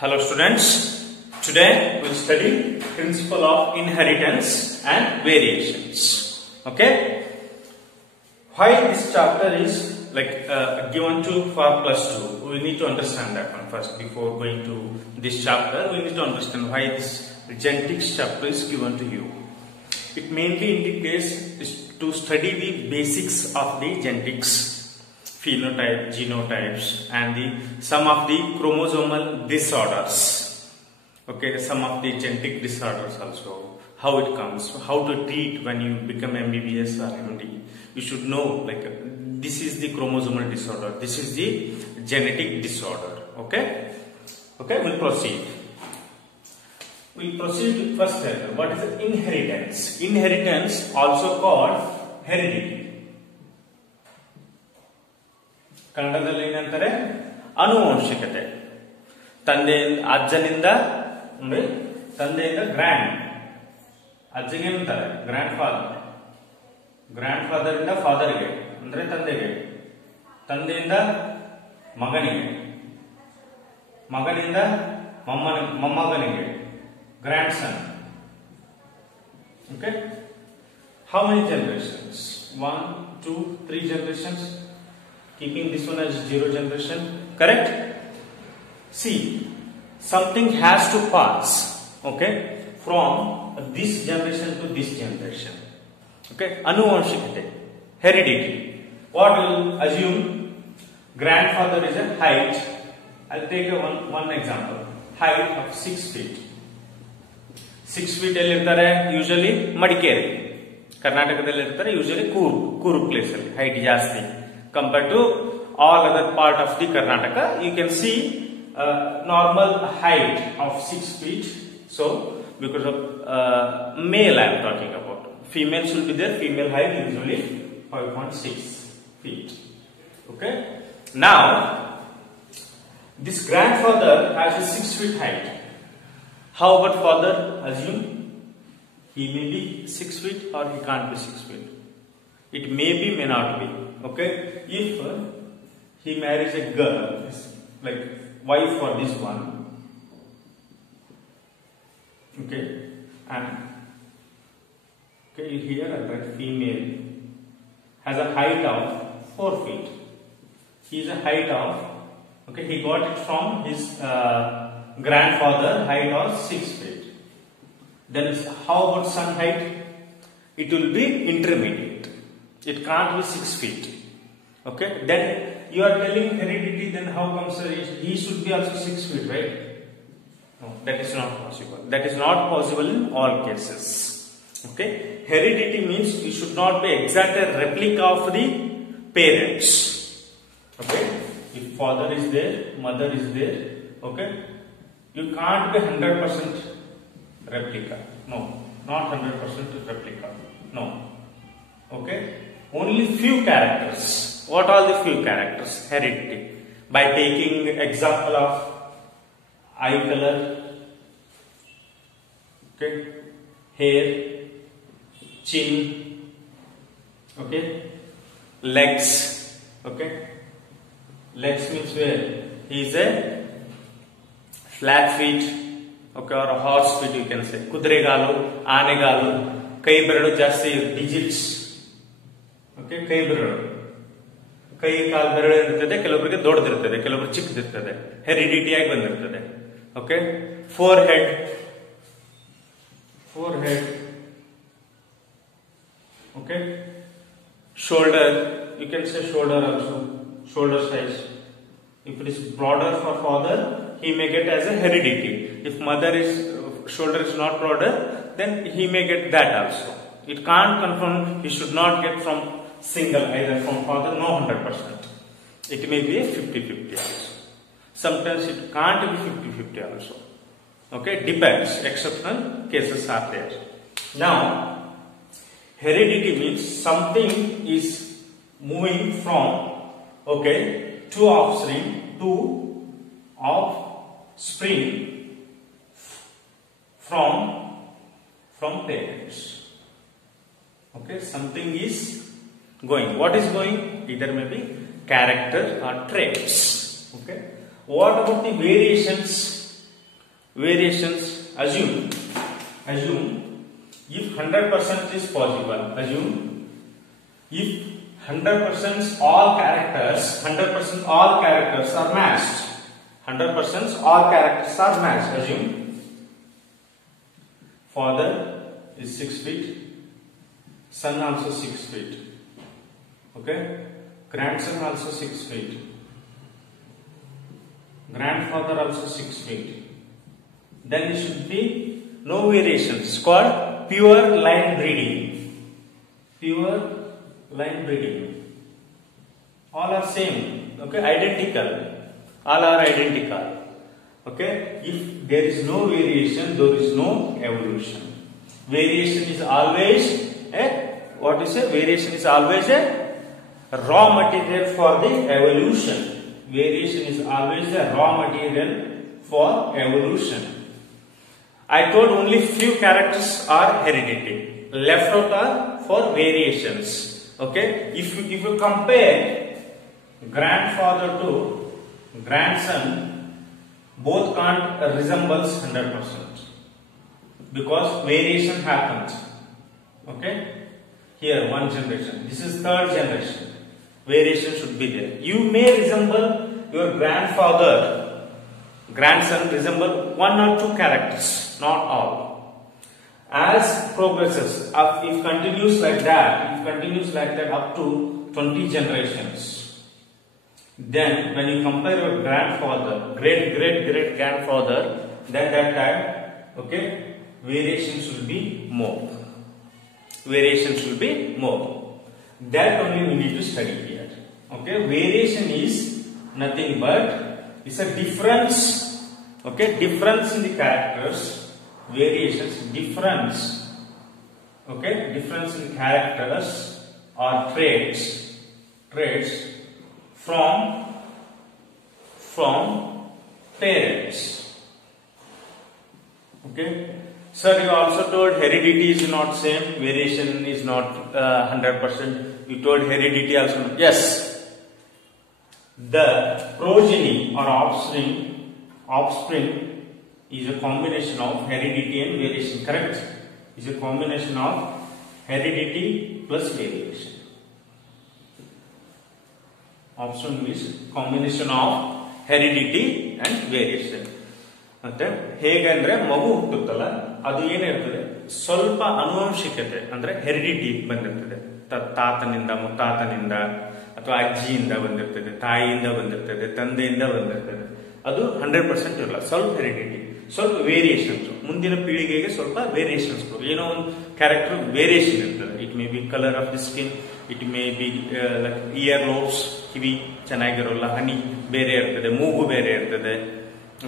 Hello students, today we will study principle of inheritance and variations. Okay, why this chapter is given to for +2, we need to understand that one first. Before going to this chapter, we need to understand why this genetics chapter is given to you. It mainly indicates to study the basics of the genetics, phenotype, genotypes, and some of the chromosomal disorders. Okay, some of the genetic disorders also. How it comes, how to treat when you become MBBS or MD. You should know this is the chromosomal disorder, this is the genetic disorder. Okay, we'll proceed. We'll proceed with first letter. What is the inheritance? Inheritance, also called heredity. ಕನ್ನಡದಲ್ಲಿ ಏನಂತಾರೆ ಆನುವಂಶಿಕತೆ. ಅಜ್ಜನಿಂದ ತಂದೆಯಿಂದ grand, ಅಜ್ಜಿಗೆ ಅಂತಾರೆ grand father, grand father ಇಂದ ಫಾದರ್ಗೆ ಅಂದ್ರೆ ತಂದೆಗೆ, ತಂದೆಯಿಂದ ಮಗನಿಗೆ, ಮಗನಿಂದ ಮೊಮ್ಮಗನಿಗೆ, grandson. Okay, how many generations? 1, 2, 3 generations. Keeping this one as 0 generation, correct? See, something has to pass, okay, from this generation to this generation. Okay, anuvanshikate, heredity. What will assume? Grandfather is a height. I'll take one example. Height of 6 feet. 6 feet ಎಲ್ಲಿರ್ತಾರೆ? Usually Madikeri, ಕರ್ನಾಟಕದಲ್ಲಿ ಇರ್ತಾರೆ. Usually Coorg place ಅಲ್ಲಿ height ಜಾಸ್ತಿ. Compared to all other part of the Karnataka, you can see normal height of 6 feet. So, because of male I am talking about. Female should be there. Female height usually 5.6 feet. Okay. Now, this grandfather has a 6 feet height. How about father? Assume he may be 6 feet or he can't be 6 feet. It may be, may not be. Okay, if he marries a girl, like wife for this one, okay, and okay, here that female has a height of 4 feet. He is a height of, okay, he got it from his grandfather, height of 6 feet. Then how about son height? It will be intermediate. It can't be 6 feet. Okay, then you are telling heredity, then how comes he should be also 6 feet, right? No, that is not possible. That is not possible in all cases. Okay, heredity means you should not be exact a replica of the parents. Okay, if father is there, mother is there, okay, you can't be 100% replica. No, not 100% replica. No. Okay, only few characters. What are the few characters? Heredity. By taking example of eye color, okay, hair, chin, okay, legs, okay. Legs means where he is a flat feet, okay, or a horse feet you can say. Kudregalu, anegalu, kai beredu jasti digits. ಕೈ ಬೆರಳು, ಕೈ ಕಾಲು ಬೆರಳು ಇರ್ತದೆ, ಕೆಲವರಿಗೆ ದೊಡ್ಡದಿರ್ತದೆ, ಕೆಲವರು ಚಿಕ್ಕದಿರ್ತದೆ, ಹೆರಿಡಿಟಿಯಾಗಿ ಬಂದಿರ್ತದೆ. Okay, forehead, okay, shoulder, you can say shoulder also, shoulder size. If it is broader for father, he may get as a heredity. If mother is shoulder is not broader, then he may get that also. It can't confirm. He should not get from single, either from father, no 100%. It may be a 50-50 also. Sometimes it can't be 50-50 also. Okay, depends. Exceptional cases are there. Now, heredity means something is moving from, okay, two offspring to offspring from parents. Okay, something is going. What is going? Either may be character or traits. Okay. What about the variations? variations. Assume if 100% is possible. Assume if 100% all characters are matched. 100% all characters are matched. Assume father is 6 feet, son also 6 feet. Okay, grandson also 6 feet, grandfather also 6 feet. Then it should be no variations, called pure line breeding. Pure line breeding. All are same. Okay, identical. All are identical. Okay, if there is no variation, there is no evolution. Variation is always variation is always a raw material for the evolution. Variation is always a raw material for evolution. I told only few characters are hereditary. Left out are for variations. Okay, if you compare grandfather to grandson, both can't resembles 100% because variation happens. Okay, here one generation, this is third generation, variation should be there. You may resemble your grandson resemble 1 or 2 characters, not all. As progresses, if continues like that, up to 20 generations, then when you compare your grandfather, great grandfather, then that time, okay, variation should be more. Variation should be more. That only we need to study here. Okay, variation is nothing but it's a difference. Okay, difference in the characters. Variations, difference. Okay, difference in characters or traits from parents. Okay, sir, you also told heredity is not same, variation is not 100%. You told heredity also. Yes, the progeny or offspring is a combination of heredity and variation. Correct? Is a combination of heredity plus variation. Offspring is combination of heredity and variation. ಮತ್ತೆ ಹೇಗಂದ್ರೆ ಮಗು ಹುಟ್ಟುತ್ತಲ್ಲ ಅದು ಏನಿರ್ತದೆ ಸ್ವಲ್ಪ ಆನುವಂಶಿಕತೆ ಅಂದ್ರೆ heredity ಬಂದಿರ್ತದೆ. ತಾತನಿಂದ ಮುತ್ತಾತನಿಂದ ಅಥವಾ ಅಜ್ಜಿಯಿಂದ ಬಂದಿರ್ತದೆ, ತಾಯಿಯಿಂದ ಬಂದಿರ್ತದೆ, ತಂದೆಯಿಂದ ಬಂದಿರ್ತದೆ. ಅದು 100% ಇರಲ್ಲ, ಸ್ವಲ್ಪ ಹೆರಿಡಿಟಿ, ಸ್ವಲ್ಪ ವೇರಿಯೇಷನ್ಸ್, ಮುಂದಿನ ಪೀಳಿಗೆಗೆ ಸ್ವಲ್ಪ ವೇರಿಯೇಷನ್ಸ್, ಏನೋ ಒಂದು ಕ್ಯಾರೆಕ್ಟರ್ ವೇರಿಯೇಷನ್ ಇರ್ತದೆ. It may be colour of the skin, it may be ear lobes, ಕಿವಿ ಚೆನ್ನಾಗಿರೋಲ್ಲ, ಹನಿ ಬೇರೆ ಇರ್ತದೆ, ಮೂಗು ಬೇರೆ ಇರ್ತದೆ.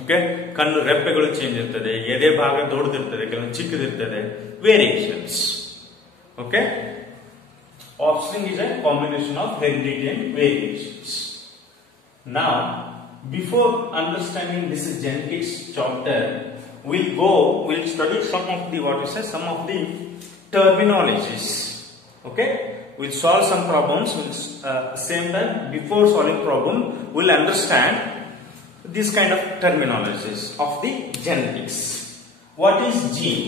ಓಕೆ, ಕಣ್ಣು ರೆಪ್ಪೆಗಳು ಚೇಂಜ್ ಇರ್ತದೆ, ಎದೆ ಭಾಗ ದೊಡ್ಡದಿರ್ತದೆ, ಕೆಲವೊಂದು ಚಿಕ್ಕದಿರ್ತದೆ, variations. Okay, offspring is a combination of heredity and variations. Now, before understanding this genetics chapter, we'll study some of the terminologies. Okay, we'll solve some problems. Same time, before solving problem, we'll understand this kind of terminologies of the genetics. What is gene?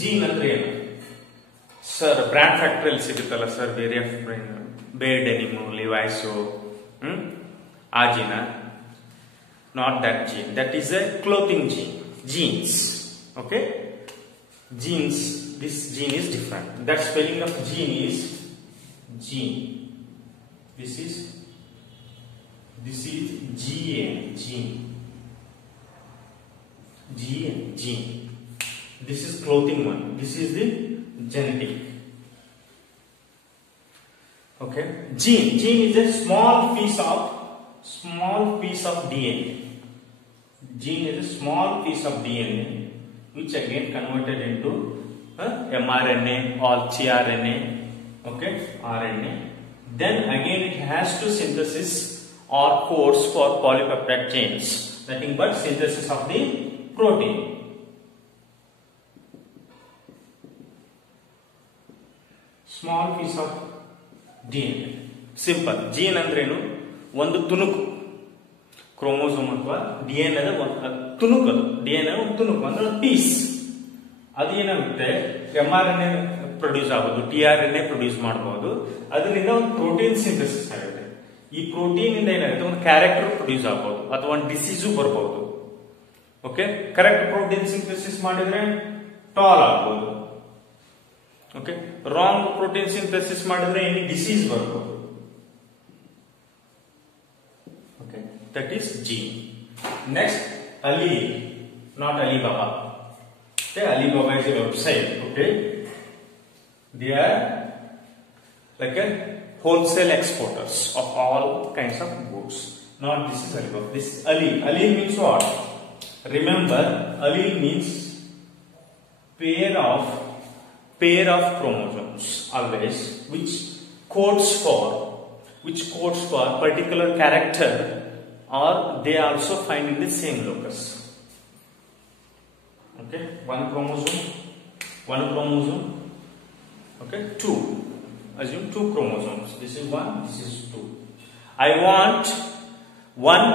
Gene ಅಂದ್ರೆ ಏನು? Sir brand ಫ್ಯಾಕ್ಟ್ರಿಯಲ್ಲಿ ಸಿಗುತ್ತಲ್ಲ sir, ಬೇರೆ ಬೇರ್ denim, Levi's, ಆ ಜೀನ? Not that gene, that is a clothing gene. Jeans. Okay, jeans, this gene is different. That spelling of gene is gene. This is GN, gene. GN, gene. This is clothing one. This is the genetic. Okay, gene is a small piece of DNA. Gene is a small piece of DNA which again converted into mRNA or tRNA. Okay, RNA. Then again it has to synthesis or codes for polypeptide chains. Nothing but synthesis of the protein. Small piece of DNA. Simple. Gene ಅಂದ್ರೇನು? ಒಂದು ತುಣುಕು. Chromosome ಅಥವಾ DNA ತುಣುಕು, DNA ಒಂದು ತುಣುಕು ಅಂದ್ರೆ ಒಂದು piece. ಅದು ಏನಾಗುತ್ತೆ, mRNA ಪ್ರೊಡ್ಯೂಸ್ ಆಗೋದು, tRNA ಪ್ರೊಡ್ಯೂಸ್ ಮಾಡಬಹುದು. ಅದರಿಂದ ಒಂದು ಪ್ರೋಟೀನ್ ಸಿಂಥಸಿಸ್ ಆಗುತ್ತೆ. ಈ ಪ್ರೋಟೀನ್ ಇಂದ ಏನಾಗುತ್ತೆ, ಒಂದು ಕ್ಯಾರೆಕ್ಟರ್ ಪ್ರೊಡ್ಯೂಸ್ ಆಗಬಹುದು ಅಥವಾ ಒಂದು ಡಿಸೀಸು ಬರಬಹುದು. ಓಕೆ, ಕರೆಕ್ಟ್ ಪ್ರೋಟೀನ್ ಸಿಂಥಸಿಸ್ ಮಾಡಿದ್ರೆ ಟಾಲ್ ಆಗಬಹುದು. ಓಕೆ, ರಾಂಗ್ ಪ್ರೋಟೀನ್ ಸಿಂಥಸಿಸ್ ಮಾಡಿದ್ರೆ ಎನಿ ಡಿಸೀಸ್ ಬರಬಹುದು. Okay, that is gene. Next, allele, not Alibaba. Okay, Alibaba is a website. Okay, they are like a wholesale exporters of all kinds of goods. Not this is Alibaba. This is allele. Allele means what? Remember, allele means pair of chromosomes always, which codes for particular character, or they also find in the same locus. Okay, one chromosome. Okay, two. Assume two chromosomes. This is one, this is two. I want one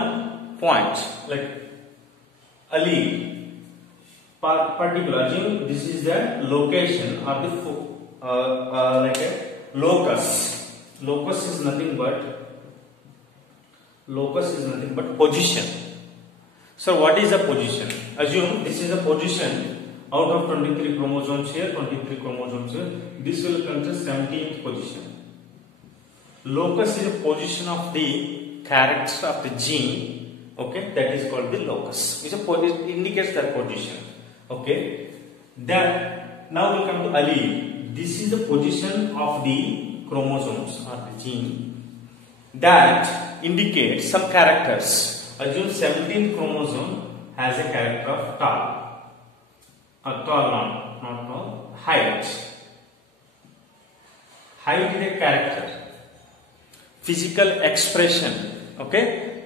point, like allele, particular. Assume this is the location or the like a locus. Locus is nothing but position. So what is the position? Assume this is a position out of 23 chromosomes here, 23 chromosomes here. This will come to 17th position. Locus is a position of the character of the gene. Okay, that is called the locus. It indicates that position. Okay, then now we come to allele. This is the position of the chromosomes or the gene that indicates some characters. Assume 17th chromosome has a character of tall. Tall, not tall. Height. Height is a character. Physical expression. Okay,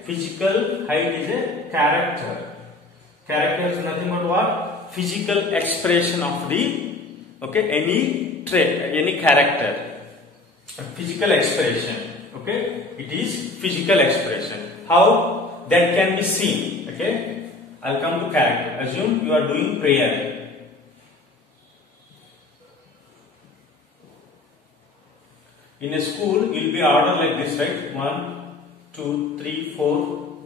physical height is a character. Character is nothing but what? Physical expression of the any trait, any character. Physical expression. Okay, it is physical expression. How that can be seen? Okay, I'll come to character. Assume you are doing prayer. In a school, you'll be ordered like this, right? 1, 2, 3, 4,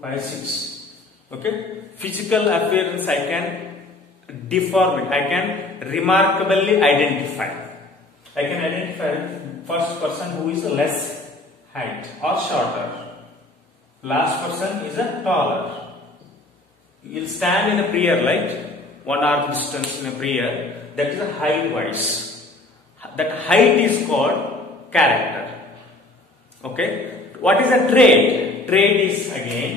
5, 6. Okay, physical appearance I can deform it. I can remarkably identify. I can identify first person who is less height or shorter. Last person is a taller. You'll stand in a prayer like 1 arm distance in a prayer. That is a height wise. That height is called character. Okay. What is a trait? Trait is again.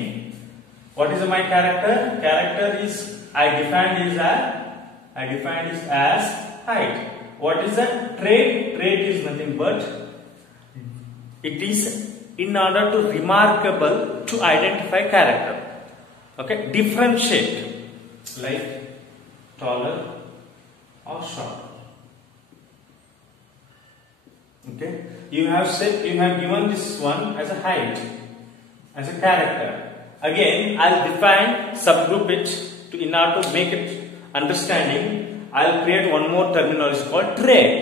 What is my character? Character is I defined it as height. What is a trait? Trait is nothing but it is in order to remarkable to identify character. Okay, differentiate like taller or shorter. Okay, you have given this one as a height, as a character. Again, I'll define, subgroup it in order to make it understanding. I'll create one more terminology called trait.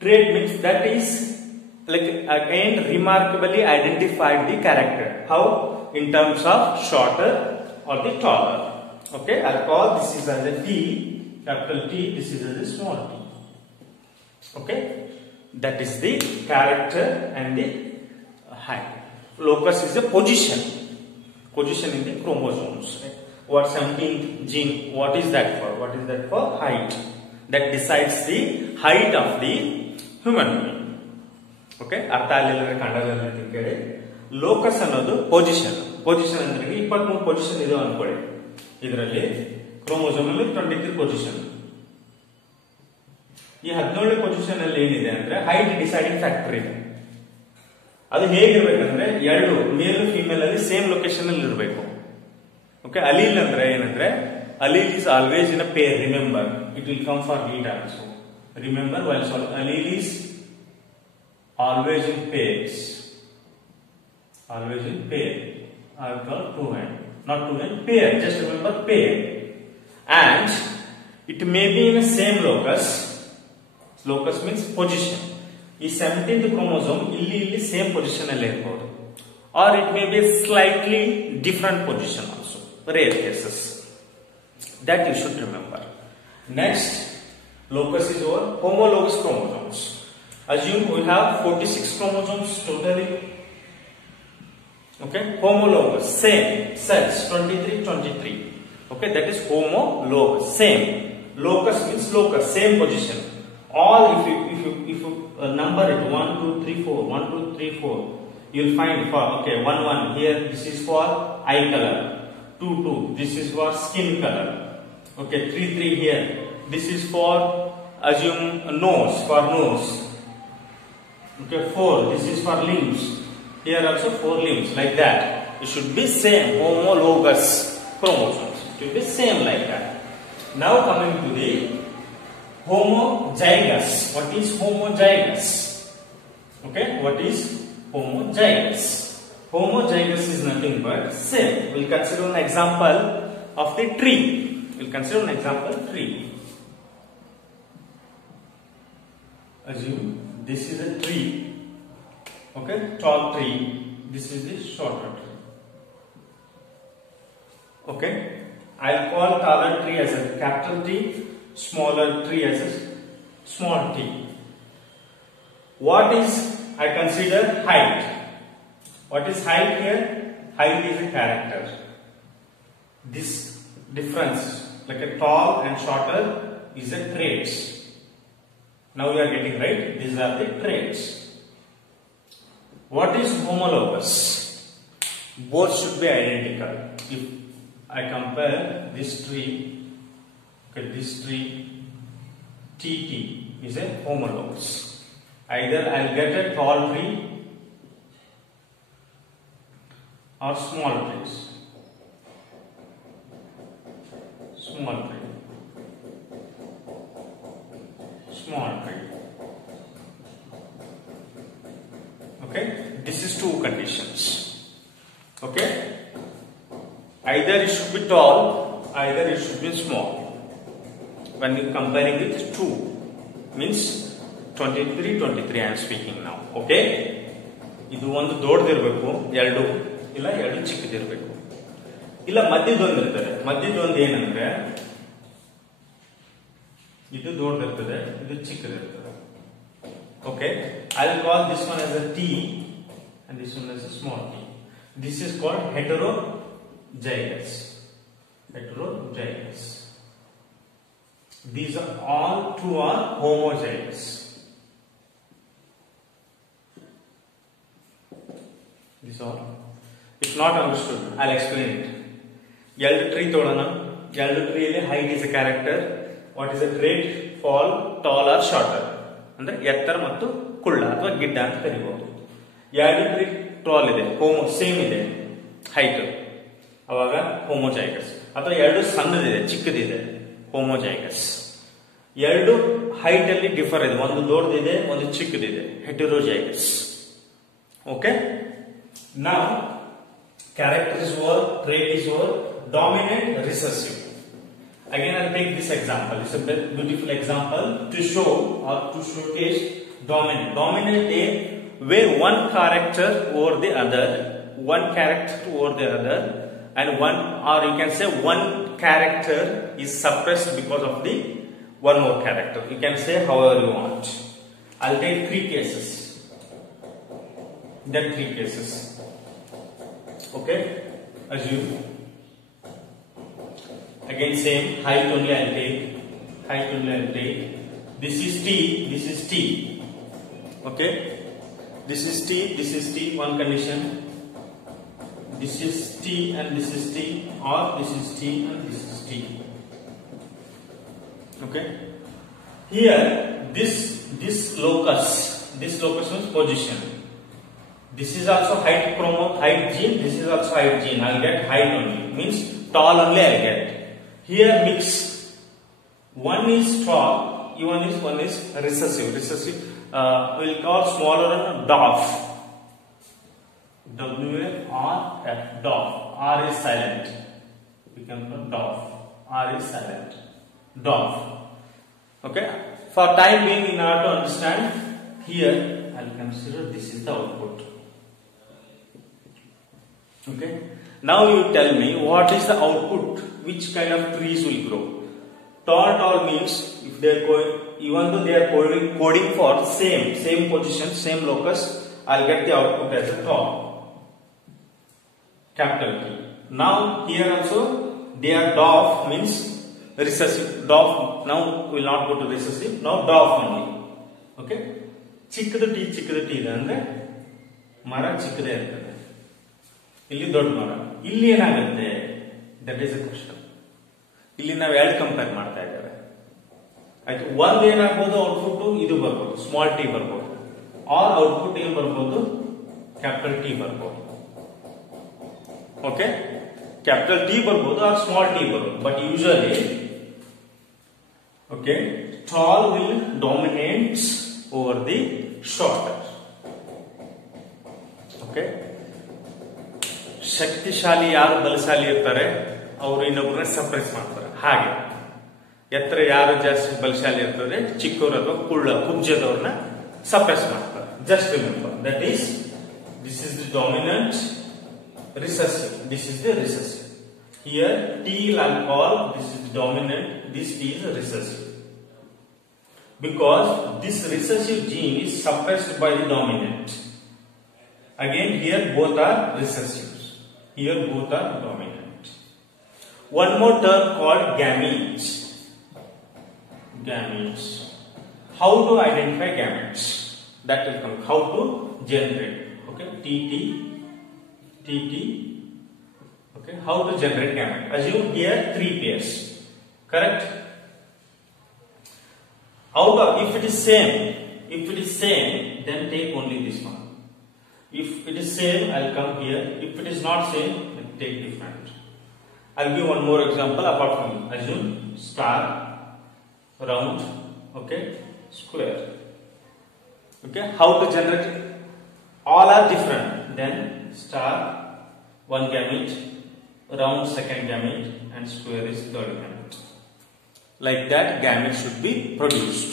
Trait means that is like again remarkably identified the character. How? In terms of shorter or the taller. Okay, I'll call this is as a T, capital T, this is as a small t. Okay, that is the character and the height. Locus is a position in the chromosomes. Right? What 17th gene? What is that for? What is that for? Height. That decides the height of the human being. Okay, ಅರ್ಥ ಆಗಲಿಲ್ಲ ಕನ್ನಡದಲ್ಲಿ ತಿಳ್ಕೊಳ್ಳಿ. Locus ಅನ್ನೋದು position ಅಂದ್ರೆ 23 position ಇದೆ ಅನ್ಕೊಳ್ಳಿ. ಇದರಲ್ಲಿ chromosome ಅಲ್ಲಿ 23 ಪೊಸಿಷನ್. ಈ 17 ಪೊಸಿಷನ್ ಅಲ್ಲಿ ಏನಿದೆ ಅಂದ್ರೆ ಹೈಟ್ ಡಿಸೈಡಿಂಗ್ ಫ್ಯಾಕ್ಟರ್ ಇದೆ. ಅದು ಹೇಗಿರ್ಬೇಕಂದ್ರೆ ಎರಡು ಮೇಲ್ ಫೀಮೇಲ್ ಅಲ್ಲಿ ಸೇಮ್ ಲೊಕೇಶನ್ ಅಲ್ಲಿ ಇರಬೇಕು. ಓಕೆ, ಅಲೀಲ್ ಅಂದ್ರೆ ಏನಂದ್ರೆ allele is always in a pair. Remember, it will come for lead also. Remember, while allele is always in pairs. Always in pair. I call two-hand. not 2 9, pair. Just remember pair. And it may be in the same locus. Locus means position. This 17th chromosome illi same position alli irbodu. Or it may be slightly different position also. Rare cases. That you should remember. Next, locus is our homologous chromosomes. Assume we have 46 chromosomes totally. Okay, homologous, same sets, 23, 23. Okay, that is homologous, same. Locus means locus, same position. All if you number it 1, 2, 3, 4, 1, 2, 3, 4, you will find for okay 1, 1 here. This is for eye color. 2, 2. This is for skin color. Okay, 3, 3 here. This is for assume a nose, for nose. Okay, 4. This is for limbs. Here also 4 limbs, like that. It should be same homologous chromosomes. It will be same like that. Now coming to the homozygous. What is homozygous? Okay, what is homozygous? Homozygous is nothing but same. We'll consider an example of the tree. We'll consider an example tree. Assume this is a tree. Okay, tall tree. This is the shorter tree. Okay, I'll call taller tree as a capital T, smaller tree as a small t. What is I consider height? What is height here? Height is a character. This difference, like a tall and shorter, is a traits. Now you are getting right. These are the traits. What is homologous? Both should be identical. If I compare this tree, okay, this tree, TT is a homologous. Either I'll get a tall tree or small trees. Small tree. Small tree. Okay, this is two conditions. Okay, either it should be tall, either it should be small. When you comparing with 2, means 23, 23 I am speaking now. Okay, ಇದು ಒಂದು ದೊಡ್ಡದಿರಬೇಕು, ಎರಡು ಇಲ್ಲ ಎರಡು ಚಿಕ್ಕದಿರಬೇಕು, ಇಲ್ಲ ಮಧ್ಯದೊಂದು ಇರ್ತದೆ. ಮಧ್ಯದೊಂದು ಏನಂದ್ರೆ ಇದು ದೊಡ್ಡದಿರ್ತದೆ, ಇದು ಚಿಕ್ಕದಿರ್ತದೆ. Okay, I will call this one as a T and this one as a small t. This is called heterozygous. Heterozygous. These are all two are homozygous. These are. If not understood, I'll explain it. Yellow tree todana. Yellow tree le height is a character. What is a trait? Fall, tall or shorter. ಅಂದ್ರೆ ಎತ್ತರ ಮತ್ತು ಕುಳ್ಳ ಅಥವಾ ಗಿಡ್ಡ ಅಂತ ಕರೀಬಹುದು. ಎರಡು tree tall ಇದೆ, same ಇದೆ height, ಅವಾಗ ಹೋಮೋಜೈಗಸ್. ಅಥವಾ ಎರಡು ಸಣ್ಣದಿದೆ, ಚಿಕ್ಕದಿದೆ, ಹೋಮೋಜೈಗಸ್. ಎರಡು ಹೈಟ್ ಅಲ್ಲಿ ಡಿಫರ್ ಇದೆ, ಒಂದು ದೊಡ್ಡದಿದೆ ಒಂದು ಚಿಕ್ಕದಿದೆ, ಹೆಟೆರೋಜೈಗಸ್. ಓಕೆ, ನಾವು character is over, trait is over, dominant, recessive. Again, I'll take this example. It's a beautiful example to show or to showcase dominant. Dominant is where one character over the other, one character over the other, and one, or you can say one character is suppressed because of the one more character. You can say however you want. I'll take 3 cases. There are 3 cases. Okay, assume. Again same, height only I will take, height only I will take. This is T, this is T. Okay, this is T, this is T, one condition. This is T and this is T, or this is T and this is T. Okay, here this locus means position. This is also height gene, this is also height gene. I will get height only, means tall only I will get. Here mix, one is tall, one is recessive. Recessive we will call smaller one dwarf. W-A-R-F, dwarf R is silent. We can put DOF. R is silent. DOF. Okay. For time being, in order to understand, here I will consider this is the output. Okay. Now you tell me what is the output, which kind of trees will grow. Tall means if they are going, even though they are coding for same position, same locus, I'll get the output as a tall. Capital T. Now here also they are DOF means recessive. DOF now will not go to recessive. Now DOF only. Okay. Chikkada T ಅಂದ್ರೆ ಮರ ಚಿಕ್ಕದೇ ಇರ್ತದೆ. ಇಲ್ಲಿ ದೊಡ್ಡ ಮರ. ಇಲ್ಲಿ ಏನಾಗುತ್ತೆ? That is a question. ಇಲ್ಲಿ ನಾವು ಎರಡು ಕಂಪೇರ್ ಮಾಡ್ತಾ ಇದ್ದೇವೆ. ಆಯ್ತು, ಒಂದು ಏನಾಗಬಹುದು ಔಟ್ಪುಟ್ ಇದು ಬರ್ಬೋದು, ಸ್ಮಾಲ್ ಟಿ ಬರ್ಬೋದು, ಆರ್ ಔಟ್ಪುಟ್ ಏನ್ ಬರ್ಬೋದು, ಕ್ಯಾಪಿಟಲ್ ಟಿ ಬರ್ಬೋದು. ಓಕೆ, ಕ್ಯಾಪಿಟಲ್ ಟಿ ಬರ್ಬೋದು ಆರ್ ಸ್ಮಾಲ್ ಟಿ ಬರ್ಬೋದು. But usually okay, tall will dominates over the shorter. Okay, ಶಕ್ತಿಶಾಲಿ ಯಾರು ಬಲಶಾಲಿ ಇರ್ತಾರೆ ಅವರು ಇನ್ನೊಬ್ಬರನ್ನ ಸಪ್ರೆಸ್ ಮಾಡ್ತಾರೆ. ಹಾಗೆ ಎತ್ತರ ಯಾರು ಜಾಸ್ತಿ ಬಲಶಾಲಿ ಇರ್ತಾರೆ, ಚಿಕ್ಕವರು ಅಥವಾ ಕುಬ್ಜದವ್ರನ್ನ ಸಪ್ರೆಸ್ ಮಾಡ್ತಾರೆ. Just remember that is this is the dominant recessive. This is the recessive. Here T I'll call this is the dominant, this T is the recessive. Because this recessive gene is suppressed by the dominant. Again here both are recessives. Here both are dominant. One more term called gametes. Gametes. How to identify gametes? That will come. How to generate. Okay, TT. Okay, how to generate gamete? Assume here 3 pairs. Correct? Out of, if it is same, then take only this one. If it is same, I'll come here. If it is not same, then take different. I'll give one more example apart from it. Assume star, round, okay, square. Okay, how to generate it? All are different. Then star, one gamete, round second gamete, and square is third gamete. Like that, gamete should be produced.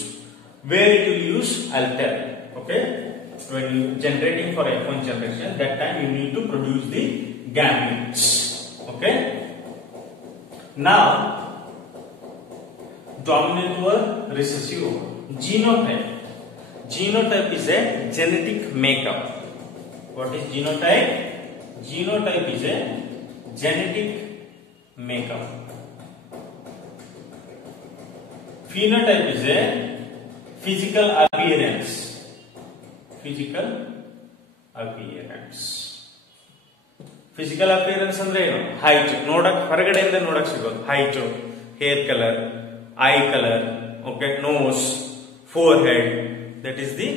Where it will use, I'll tell. Okay, when you generating for F1 generation, that time you need to produce the gametes. Okay. Now, dominant or recessive genotype. Genotype is a genetic makeup. What is genotype? Genotype is a genetic makeup. Phenotype is a physical appearance. Physical appearance. Physical appearance ಅಂದ್ರೆ ಏನು? Height. ನೋಡಕ್ ಹೊರಗಡೆಯಿಂದ ನೋಡಕ್ ಸಿಗೋದು. Height, hair color, eye color, okay, nose, forehead. That is the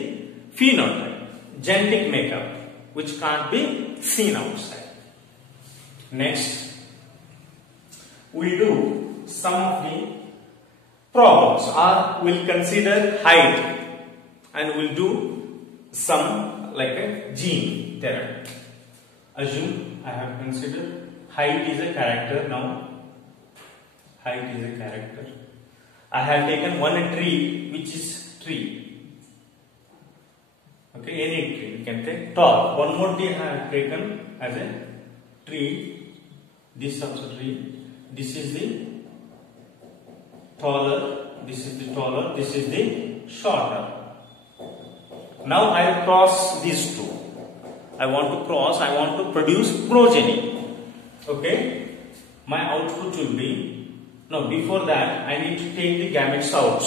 phenotype. Genetic makeup, which can't be seen outside. Next, we'll do some of the problems, or we'll consider height, and we'll do some like a gene theorem. Assume I have considered height is a character. Now, height is a character. I have taken one tree, which is tree. Okay, any tree you can take. Tall. One more tree I have taken as a tree. This also tree. This is the taller. This is the taller. This is the shorter. Now I will cross these two. I want to cross. I want to produce progeny. Okay. My output will be. No. Before that, I need to take the gametes out.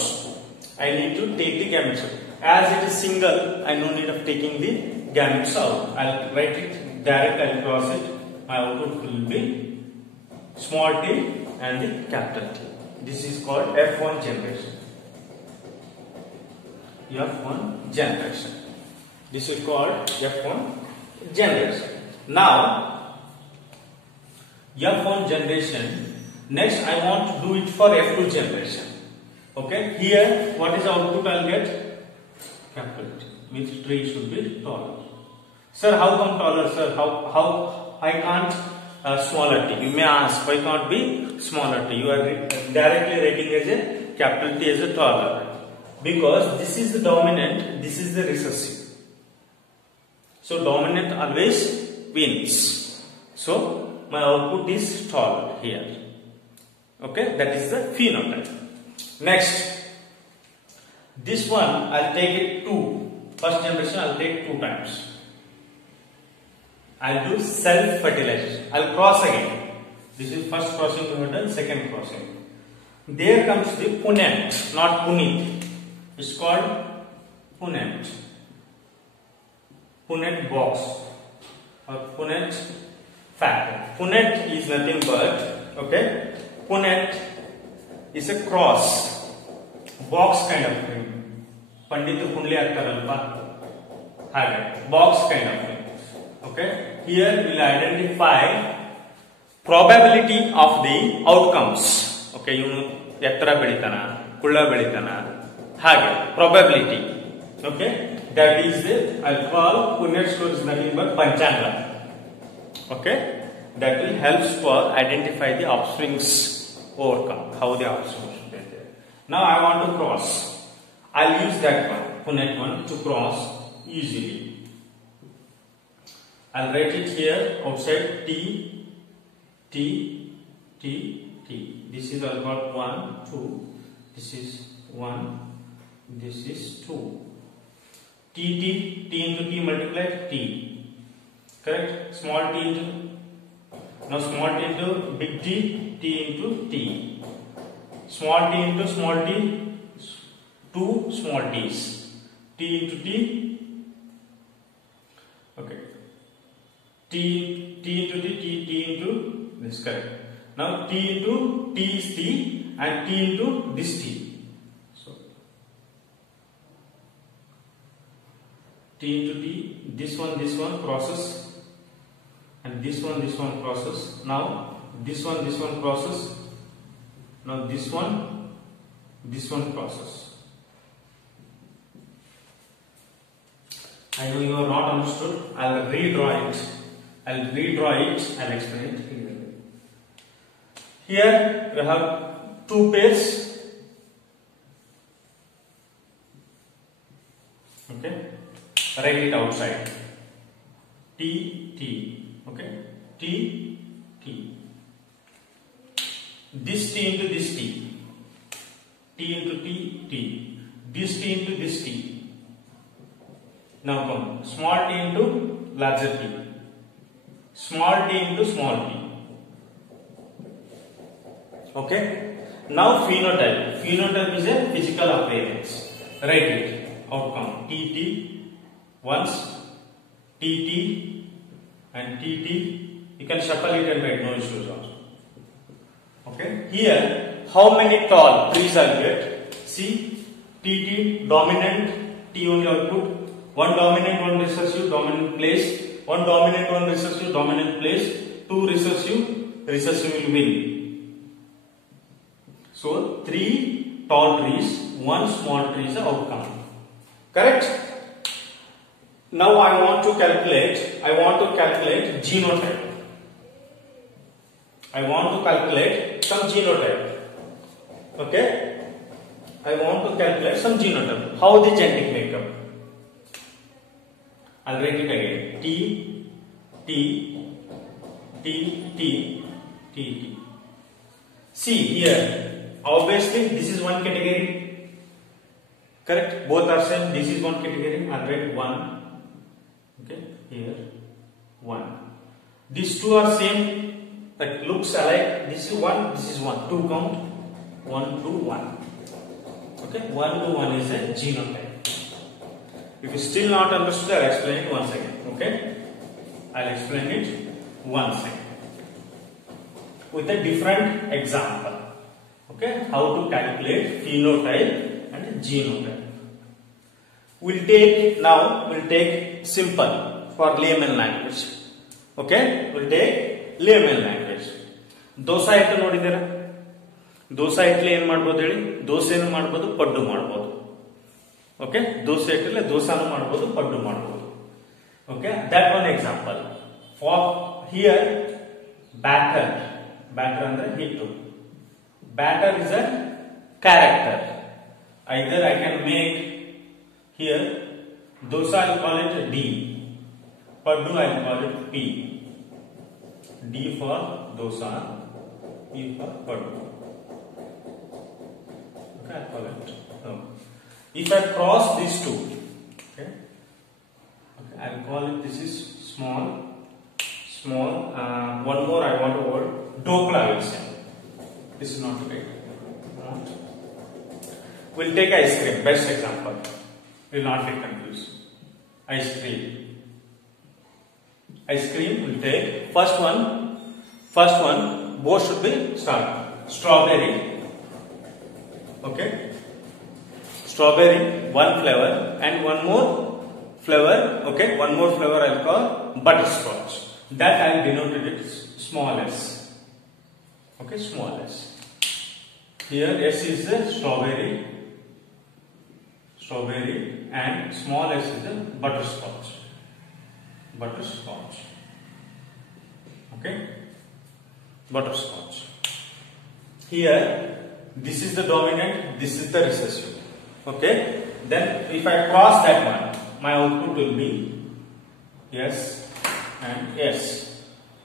I need to take the gametes out. As it is single, I no need of taking the gametes out. I'll write it direct. I'll cross it. My output will be small t and the capital T. This is called F1 generation. F1 generation. This is called F1 generation. Now, F1 generation. Next, I want to do it for F2 generation. Okay. Here, what is the output I'll get? Capital T. Which tree should be taller? Sir, how come taller? Sir, how I can't smaller t. You may ask why can't be smaller t? You are directly writing as a capital T as a taller, because this is the dominant, this is the recessive. So dominant always wins. So my output is taller here. Okay, that is the phenotype. Next, this one I'll take it 2. First generation I'll take 2 times. I'll do self-fertilization. I'll cross again. This is first crossing we have done, second crossing. There comes the punent, not punit. It's called punent. Punent box or punent factor. Punent is nothing but, okay, punent is a cross, box kind of thing. Pandita Punli Akkaralpa, box kind of thing. Okay, here we will identify probability of the outcomes. Okay, you know, yattara belitana, kulla belitana, hage probability. Okay, that is the I'll call Punnett score is nothing but Panchanga. Okay, that will help for identify the offsprings overcome, how the offspring should be there. Now I want to cross. I'll use that one, Punnett one, to cross easily. I'll write it here outside T, T, T, T. This is all about 1, 2. This is 1. This is 2. T, T, T into T multiplied T. Correct? Small t into, now small t into big T, T into T. Small t into small t, 2 small t's. T into T. Okay. T into T into this, correct. Now T into T is T and T into this T. So T into T, this one crosses, and this one crosses. Now this one crosses. Now this one crosses. I know you have not understood. I'll redraw it. I'll explain it here. Here we have 2 pairs. Okay, write it outside. T, T. Okay, T, T. This T into this T. T into T, T. This T into this T. Now come small t into larger T. Small t into small t. Okay. Now phenotype. Phenotype is a physical appearance. Write it. Outcome. TT once, TT and TT. You can shuffle it and write, no issues also. Okay. Here, how many tall trees I'll get? See, TT dominant, T only output. One dominant, one recessive, dominant place. One dominant, one recessive, dominant place. 2 recessive, recessive will win. So 3 tall trees, 1 small tree is the outcome. Correct? Now I want to calculate genotype. I want to calculate some genotype. Okay? I want to calculate some genotype. How the genetic makeup? I'll write it again. T, T, T, T, T, T. See here, obviously this is one category. Correct? Both are same. This is one category. I'll write 1. Okay, here 1. These 2 are same. That looks alike. This is 1. This is 1. 2 count. 1, 2, 1. Okay, 1 to 1 is a genotype. If you still not understood, I'll explain it once again. Okay? I'll explain it once again with a different example. Okay? How to calculate phenotype and genotype. We'll take simple for layman language. Okay? We'll take layman language. Dosa hiಟ್ಟು ನೋಡಿದ್ದೀರಾ? ದೋಸೆ ಹಿಟ್ಟಲ್ಲಿ ಏನು ಮಾಡಬಹುದು ಹೇಳಿ? ದೋಸೆನೂ ಮಾಡಬಹುದು, ಪಡ್ಡು ಮಾಡಬಹುದು. Okay, dosa hittille dosanu ಮಾಡಬಹುದು, ಪಡ್ಡು ಮಾಡಬಹುದು. Okay, that one example. For here batter. Batter andre hittu. Batter is a character. Either I can make here dosa, I will call it D. Paddu, I will call it P. D for dosa, P for paddu. Okay, I will call it. If I cross these two, okay, I will call it, this is small. One more I want to word, Dokla I will say. This is not right. We'll take ice cream, best example. We will not get confused. Ice cream. Ice cream will take first one, both should be strawberry. Okay. Strawberry, one flavor, and one more flavor. Okay, one more flavor I will call butterscotch. That I will denote it small s. Okay, small s. Here s is the strawberry, and small s is the butterscotch. Okay, butterscotch. Here, this is the dominant, this is the recessive. Okay, then if I cross that one, my output will be S and S.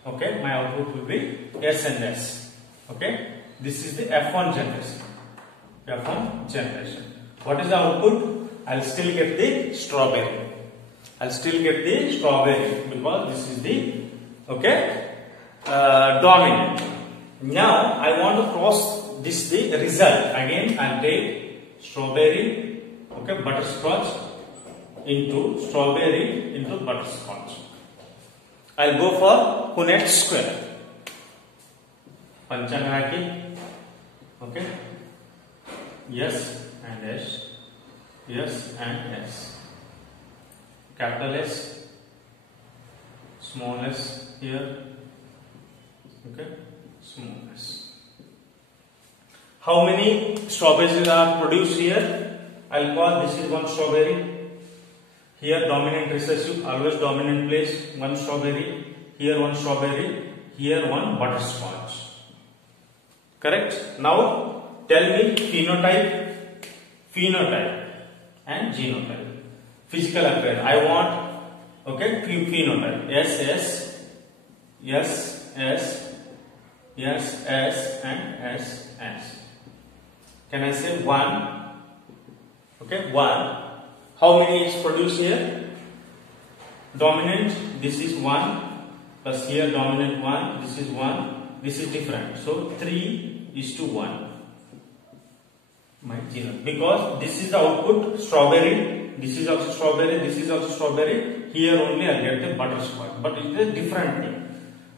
Okay, my output will be S and S. Okay, this is the F1 generation. What is the output? I'll still get the strawberry. Because this is the dominant. Now I want to cross this the result. Again, I'll take strawberry, okay, butterscotch into strawberry into butterscotch. I'll go for Punnett square. Panchangaki, okay, yes and S, capital S, small s here, okay, small s. How many strawberries are produced here? I'll call this is one strawberry. Here dominant recessive, always dominant place, one strawberry. Here one strawberry. Here one butterscotch. Correct? Now tell me phenotype and genotype. Physical appearance. I want, okay, phenotype. S and S. Can I say 1? Okay, 1. How many is produced here? Dominant, this is 1, plus here dominant 1, this is 1, this is different. So 3:1. My genome. Because this is the output strawberry, this is also strawberry, this is also strawberry. Here only I get the butterscotch, but it is a different thing.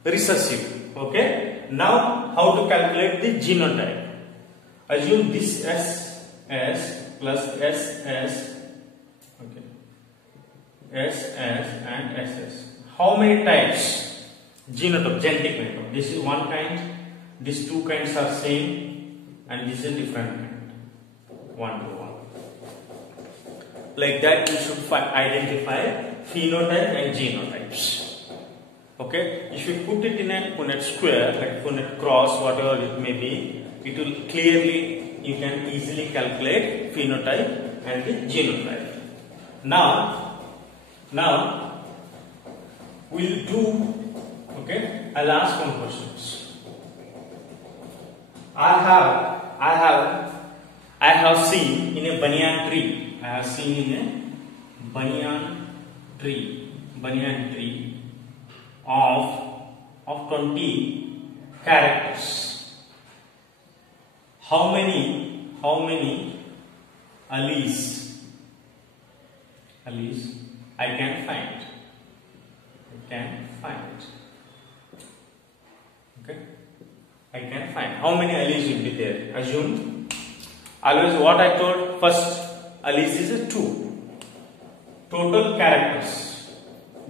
Recessive. Okay. Now how to calculate the genotype? Assume this SS plus SS, okay, SS and SS. How many types? Genotype, genetic makeup. This is one kind, these two kinds are same, and this is different kind. 1 to 1. Like that, you should identify phenotype and genotypes. Okay, if you put it in a Punnett square, like Punnett cross, whatever it may be, it will clearly, you can easily calculate phenotype and the genotype. Now we'll do, okay, I'll ask some questions. I have seen in a banyan tree, of 20 characters. How many alleles I can find? Okay, I can find. How many alleles will be there? Assume. Always what I told first, alleles is 2. Total characters.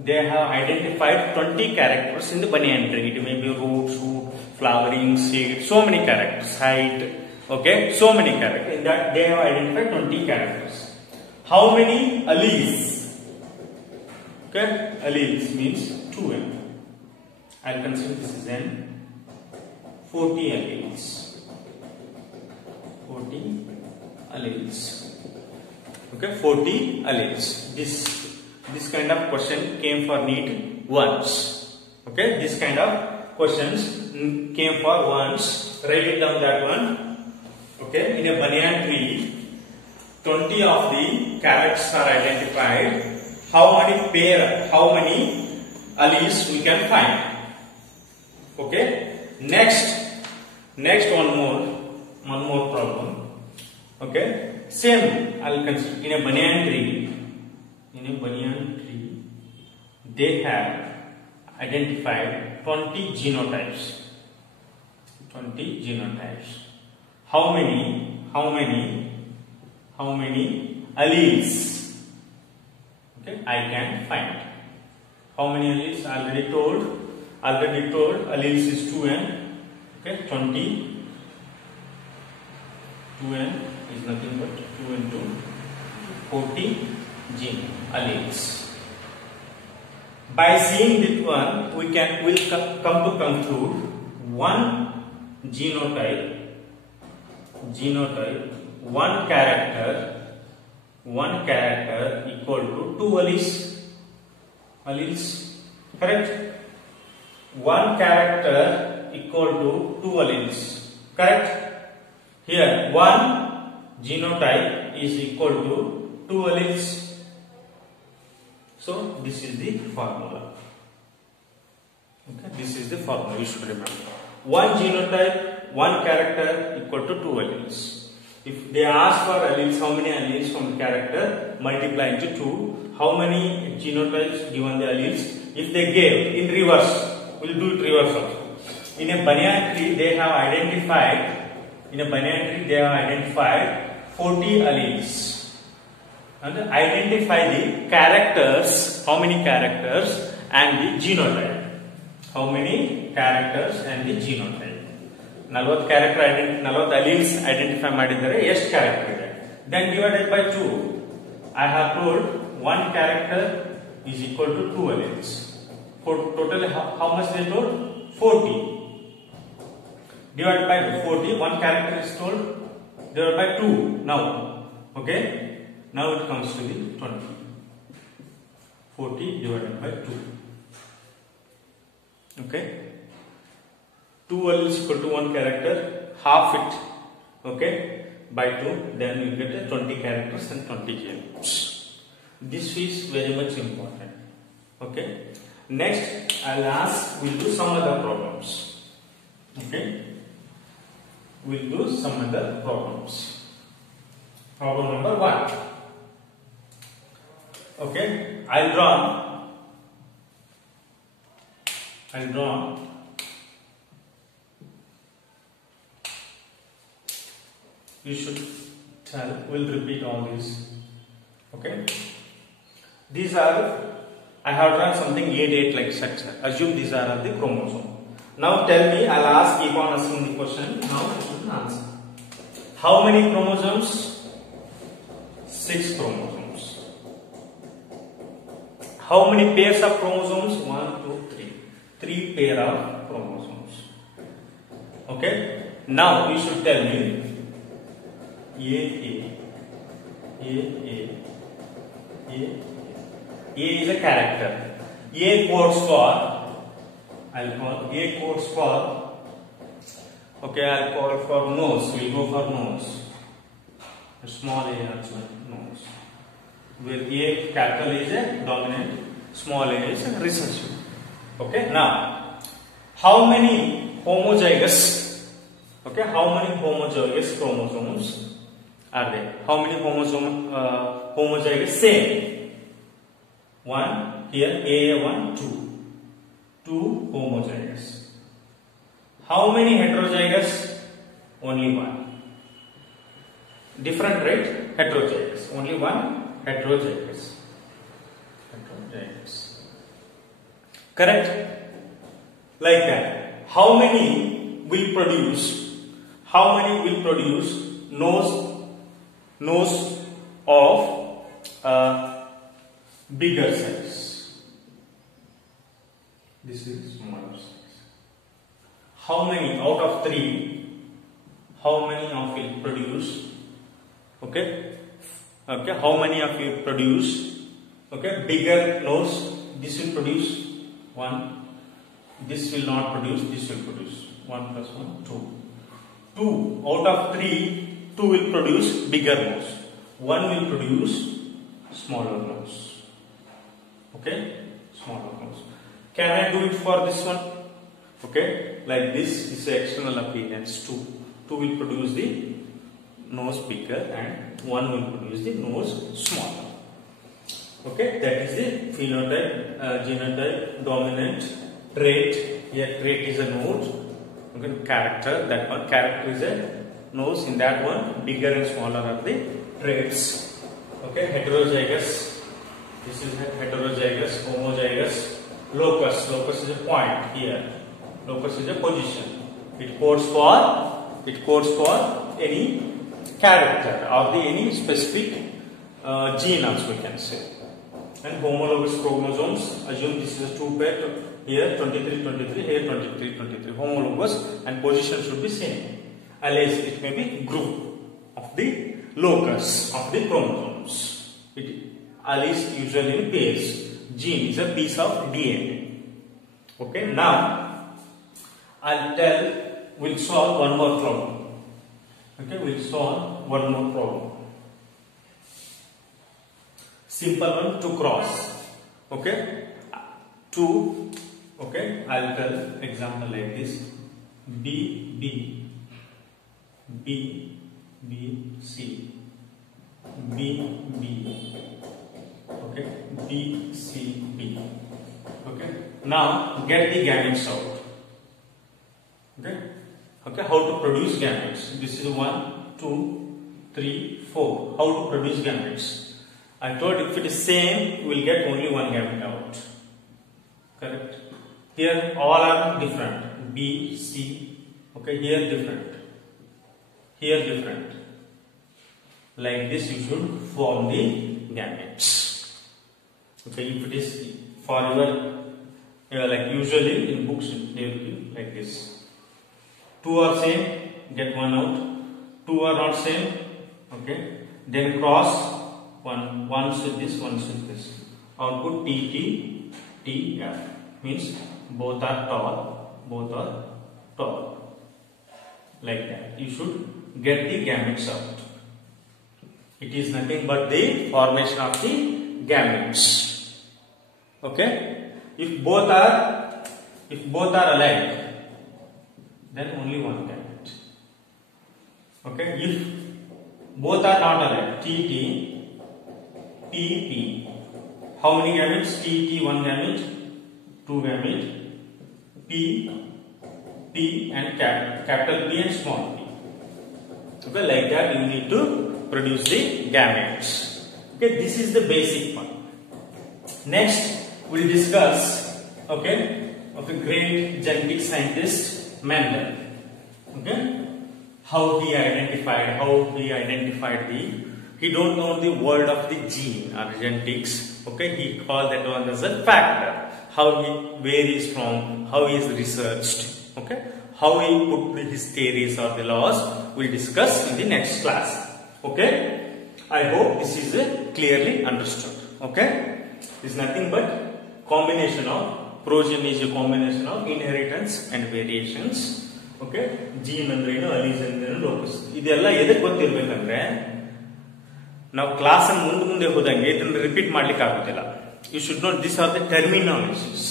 They have identified 20 characters in the banyan tree. It may be root, shoot, flowering, seed, so many characters, height, okay, so many characters. In that they have identified 20 characters. How many alleles? Okay, alleles means 2n. I'll consider this is n. 40 alleles. 40 alleles. Okay, 40 alleles. This kind of question came for NEET once. Okay, this kind of questions came for once. Write it down, that one. Okay, in a banyan tree, 20 of the carrots are identified. How many alleles we can find? Okay, next one more problem. Okay, same I'll consider. In a banyan tree, they have identified 20 genotypes. 20 genotypes. How many alleles? Okay, I can find. How many alleles? Already told alleles is 2n. Okay, 20. 2n is nothing but 2 into 40 gene alleles. By seeing this one, we'll come to conclude one genotype, one character equal to 2 alleles. Correct? One character equal to 2 alleles. Correct? Here, one genotype is equal to 2 alleles. So this is the formula. Okay, this is the formula. You should remember. One genotype, one character equal to 2 alleles. If they ask for alleles, how many alleles from the character, multiply into 2. How many genotypes given the alleles? If they gave in reverse, we'll do it reverse also. In a banyan tree, they have identified 40 alleles. And identify the characters, how many characters and the genotype. How many characters and the genotype. 40 character 40 alleles identify ಮಾಡಿದ್ದಾರೆ, ಎಷ್ಟು character ಇದೆ? Then divided by 2. I have told one character is equal to 2 alleles. For total how much they told? 40. Divided by 40, one character is told, divided by 2 now. Okay? Now it comes to the 20. 40 divided by 2. Okay? 2 alleles equal to 1 character, half it. Okay? By 2, then you get 20 characters and 20 genotypes. This is very much important. Okay? Next, we'll do some other problems. Okay? We'll do some other problems. Problem number 1. Okay, I'll draw. You should tell. We'll repeat all these. Okay. These are. I have drawn something 8 like such. Assume these are the chromosome. Now tell me. I'll ask. Keep on asking the question. Now you should answer. How many chromosomes? 6 chromosomes. How many pairs of chromosomes? 1, 2, 3. 3 pair of chromosomes. Okay. Now you should tell me. A is a character. A codes for. I'll call A codes for. Okay, I'll call for nose. We'll go for nose. A small a also nose. Where A capital is a dominant, small a is a recessive. Okay, now how many homozygous? Okay, how many homozygous chromosomes are there? How many homozygous? Same. 1 here, A1, 2. 2 homozygous. How many heterozygous? Only 1. Different, right? Heterozygous. Only 1 heterozygous. Correct? Like that. How many will produce nose of bigger size? This is smaller size. how many out of 3, how many of it produce, okay, how many of it produce, okay, bigger nose, this will produce 1, this will not produce, this will produce 1 plus 1, 2. 2 out of 3, 2 will produce bigger nose, 1 will produce smaller nose, okay, smaller nose. Can I do it for this one? Okay, like this is the external appearance. 2 will produce the nose bigger and 1 will produce the nose smaller. Okay, that is the phenotype, genotype, dominant, trait. Here trait is a nose. Okay, character, that one character is a nose. In that one, bigger and smaller are the traits. Okay, heterozygous. This is heterozygous, homozygous. Locus. Locus is a point here. Locus is a position. It codes for any character or any specific gene, also we can say. And homologous chromosomes. Assume this is a 2 pair. Here 23, 23. Here 23, 23. Homologous and position should be same. Unless it may be group of the locus of the chromosomes. Allele usually in pairs. Gene is a piece of DNA. Okay, now we'll solve one more problem. Okay, we'll solve one more problem. Simple one, to cross. Okay, 2. Okay, I'll tell example like this: B B B B C B B. Okay, B C B. Okay, now get the gametes out. Okay, how to produce gametes? This is 1, 2, 3, 4. How to produce gametes? I told if it is same, we will get only one gamete out. Correct? Here all are different. B, C. Okay, here different. Here different. Like this, you should form the gametes. Okay, if it is for your like usually in books they will be like this. 2 are same, get 1 out. 2 are not same, okay. Then cross one with this, one with this. Output T F means both are tall. Like that. You should get the gametes out. It is nothing but the formation of the gametes. Okay. If both are alike, then only one gamete. Okay. If both are not alike, T P P. How many gametes? T 1 gamete, 2 gamete, P and capital P and small p. Okay, like that you need to produce the gametes. Okay, this is the basic one. Next, we'll discuss of a great genetic scientist Mendel. Okay, how he identified he don't know the word of the gene or genetics. Okay, he called that one as a factor. Where he is from, how he is researched. Okay, how he put his theories or the laws, we'll discuss in the next class. Okay, I hope this is clearly understood. Okay, it's nothing but combination of progeny is a combination of inheritance and variations. Okay, gene andrenu, alleles andrenu, locus. ಇದೆಲ್ಲ ಎದಕ್ಕೆ ಗೊತ್ತಿರಬೇಕಂದ್ರೆ ನಾವು class ಅನ್ನು ಮುಂದೆ ಹೋದಂಗೆ ಇದನ್ನು repeat ಮಾಡ್ಲಿಕ್ಕೆ ಆಗುತ್ತಿಲ್ಲ. You should know these are the terminologies.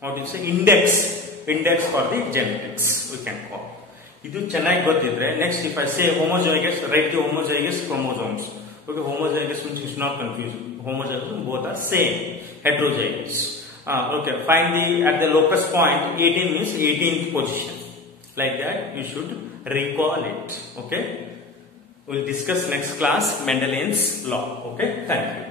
What you say? Index for the genetics we can call. ಇದು ಚೆನ್ನಾಗಿ ಗೊತ್ತಿದ್ರೆ next if I say homozygous, write the homozygous chromosomes. Okay, homozygous means it's not confused. Homozygous both are same. Heterozygous. Okay, find at the locus point 18 means 18th position. Like that you should recall it. Okay, we'll discuss next class Mendelian's law. Okay, thank you.